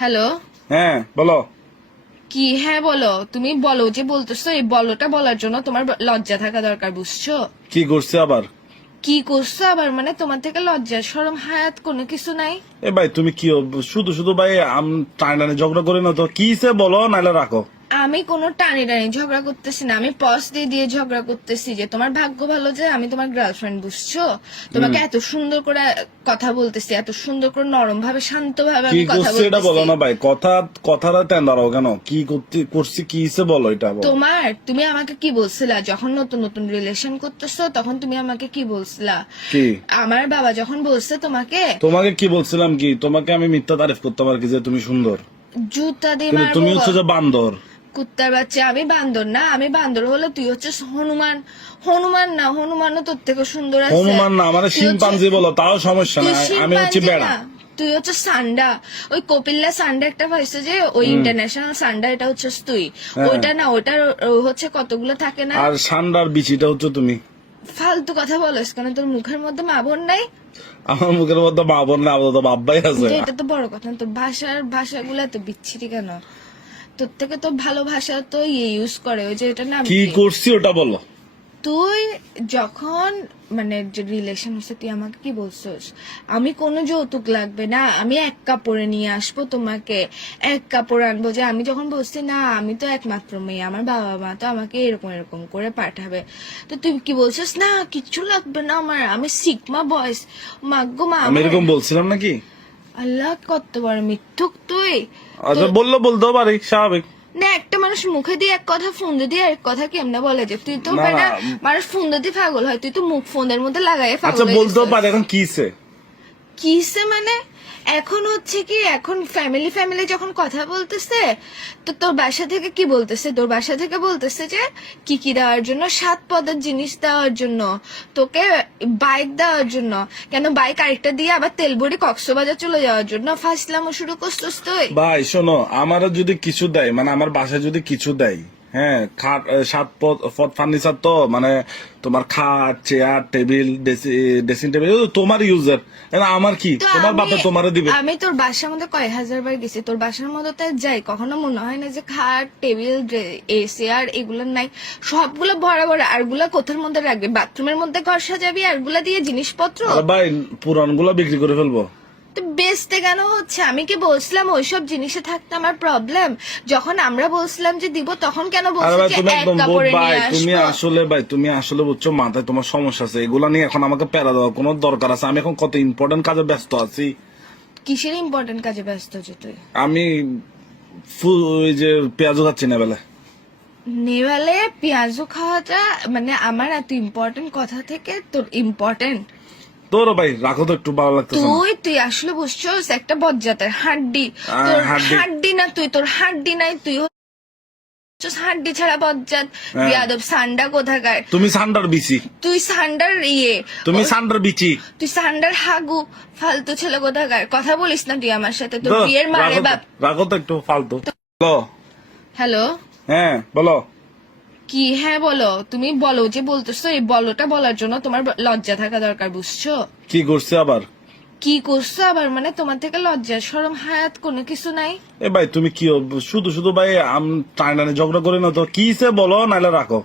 Hello. হ্যাঁ বলো। কি হ্যাঁ বলো? তুমি বলো যে বলতেছো, এই বলোটা বলার জন্য তোমার লজ্জা থাকা দরকার, বুঝছো? কি করছে আবার? কি করছো আবার মানে? তোমার থেকে লজ্জা শরম হায়াত কোনো কিছু নাই? এ ভাই তুমি কি শুধু শুধু ভাই টাইনানে ঝগড়া করে না তো কিসে বলো নাইলে রাখো। আমি কোনো টানি টানি ঝগড়া করতেছি না, আমি পজ দিয়ে দিয়ে ঝগড়া করতেছি যে তোমার ভাগ্য ভালো যে আমি তোমার গার্লফ্রেন্ড, বুঝছো? তোমাকে এত সুন্দর করে কথা বলতেছি, এত সুন্দর করে নরম ভাবে শান্ত ভাবে কি আমি কথা করছে এটা বলো বলতেছি। না ভাই, কথাটা টেন্ডারও কেন, কি করছি কিসে বলো এটা বলো। তুমি আমাকে কি বলছিলা যখন নতুন নতুন রিলেশন করতেছো? তখন তুমি আমাকে কি বলছিলা? কি আমার বাবা যখন বলছে তোমাকে, তোমাকে কি বলছিলাম, কি তোমাকে আমি মিথ্যা তারিফ করতে পারি কি যে তুমি সুন্দর, জুতা দিয়ে কিন্তু তুমি হচ্ছে মারবো? যে বান্দর। কুত্তার বাচ্চা, আমি বান্দর না। আমি বান্দর হলে তুই হচ্ছে হনুমান। হনুমান না, হনুমানও তোর থেকে সুন্দর আছে। হনুমান না, আমার তুই হচ্ছে- শিম্পাঞ্জি বলো তাও সমস্যা তুই নাই, আমি হচ্ছে শিম্পাঞ্জি বেড়া। না, তুই হচ্ছে সান্ডা। ওই কপিল্লা সান্ডা একটা পাইছে যে, ওই ইন্টারন্যাশনাল সান্ডা, এটা হচ্ছে তুই। হ্যাঁ। ওইটা না, ওইটার হচ্ছে কতগুলো থাকে না। আর সান্ডার বিচিটা হচ্ছে তুমি। ফালতু কথা বলিস কেন? তোর মুখের মধ্যে মা বোন নাই? আমার মুখের মধ্যে মা বোন না, আপাতত বাব্বাই আছে। কিন্তু এটা তো বড় কথা না। তোর ভাষাগুলো এত বিচ্ছিরি কেন? তোর থেকে তো ভালো ভাষা তো ইউজ করে, ওই যে এটা না, কি করছি ওটা বলো। তুই যখন মানে যে রিলেশন হচ্ছে, তুই আমাকে কি বলছিস? আমি কোনো যৌতুক লাগবে না, আমি এক কাপড়ে নিয়ে আসবো তোমাকে, এক কাপড় আনবো। যে আমি যখন বলছি না, আমি তো একমাত্র মেয়ে, আমার বাবা মা তো আমাকে এরকম এরকম করে পাঠাবে, তো তুই কি বলছিস? না কিচ্ছু লাগবে না আমার, আমি সিগমা বয়স। মাগ্গো মা, আমি এরকম বলছিলাম নাকি? আল্লাহ কত বড় মিথ্যুক তুই। আচ্ছা বলতেও পারি, স্বাভাবিক। না, একটা মানুষ মুখে দিয়ে এক কথা, ফোন দিয়ে এক কথা কেমনে বলে? যে তুই তো না, মানে না। মানুষ ফোন দিয়ে পাগল হয়, তুই তো মুখ ফোনের মধ্যে লাগাই পাগল আচ্ছা হয়ে বলতেও গেছিস। পারি, এখন কিসে? কিসে মানে? এখন হচ্ছে কি, এখন ফ্যামিলি ফ্যামিলি যখন কথা বলতেছে, তো তোর বাসা থেকে কি বলতেছে? তোর বাসা থেকে বলতেছে যে কি দেওয়ার জন্য, 7 পদের জিনিস দেওয়ার জন্য, তোকে বাইক দেওয়ার জন্য। কেন বাইক আরেকটা দিয়ে আবার তেল ভরে কক্সবাজার চলে যাওয়ার জন্য? ফাসলামো শুরু করছিস তুই। ভাই শোনো, আমারও যদি কিছু দেয়, মানে আমার বাসায় যদি কিছু দেয়, হ্যাঁ, খাট 7 পদ ফার্নিচার, তো মানে তোমার খাট, চেয়ার, টেবিল, ড্রেসিং টেবিল তোমার ইউজার, আমার কি, তো তোমার বাপে তোমারে দিবে। আমি তোর বাসার মধ্যে কয় হাজার বার গেছি, তোর বাসার মধ্যে তাই যাই, কখনো মনে হয় না যে খাট, টেবিল, এসি আর এগুলো নাই? সবগুলো ভরা ভরা। আরগুলা কোথার মধ্যে রাখবি? বাথরুমের মধ্যে ঘর সাজাবি আরগুলা দিয়ে জিনিসপত্র? আরে ভাই পুরান গুলা বিক্রি করে ফেলবো। তো বেচতে কেন হচ্ছে? আমি কি বলছিলাম ওইসব জিনিসে থাকতে আমার প্রবলেম? যখন আমরা বলছিলাম যে দিব, তখন কেন আরে বলছি ভাই যে তুমি এক একদম কাপড়ে ভাই, নিয়ে তুমি আসবো? আসলে ভাই, তুমি আসলে বুঝছো মাথায় তোমার সমস্যা আছে, এগুলা নিয়ে এখন আমাকে প্যারা দেওয়ার কোনো দরকার আছে? আমি এখন কত ইম্পর্টেন্ট কাজে ব্যস্ত আছি। কিসের ইম্পর্টেন্ট কাজে ব্যস্ত হচ্ছে তুই? আমি ওই যে পেঁয়াজও খাচ্ছি না বেলা। নেভালে পেঁয়াজও খাওয়াটা মানে আমার এত ইম্পর্টেন্ট কথা থেকে তোর ইম্পর্টেন্ট? তোর ভাই রাখো তো, একটু ভালো লাগতেছে না। তুই আসলে বুঝছস একটা বজ্জাতের হাড্ডি। তোর হাড্ডি না, তোর হাড্ডি নাই, তুই হচ্ছস হাড্ডি ছাড়া বজ্জাত, বিয়াদব সান্ডা কোথাকার। তুমি সান্ডার বিচি, তুই সান্ডার তুমি সান্ডার বিচি। তুই সান্ডার হাগু, ফালতু ছেলে কোথাকার। কথা বলিস না তুই আমার সাথে, তোর তো, বিয়ের মারে বাপ। রাখো তো একটু ফালতু। বলো। হ্যালো। হ্যাঁ বলো। কি হ্যাঁ বলো? তুমি বলো যে বলতেছো, এই বলোটা বলার জন্য তোমার লজ্জা থাকা দরকার, বুঝছো? কি করছে আবার? কি করছো আবার মানে? তোমার থেকে লজ্জা শরম হায়াত কোনো কিছু নাই? এ ভাই তুমি কি শুধু শুধু ভাই টাইনানে ঝগড়া করে না তো কিসে বলো নাইলে রাখো।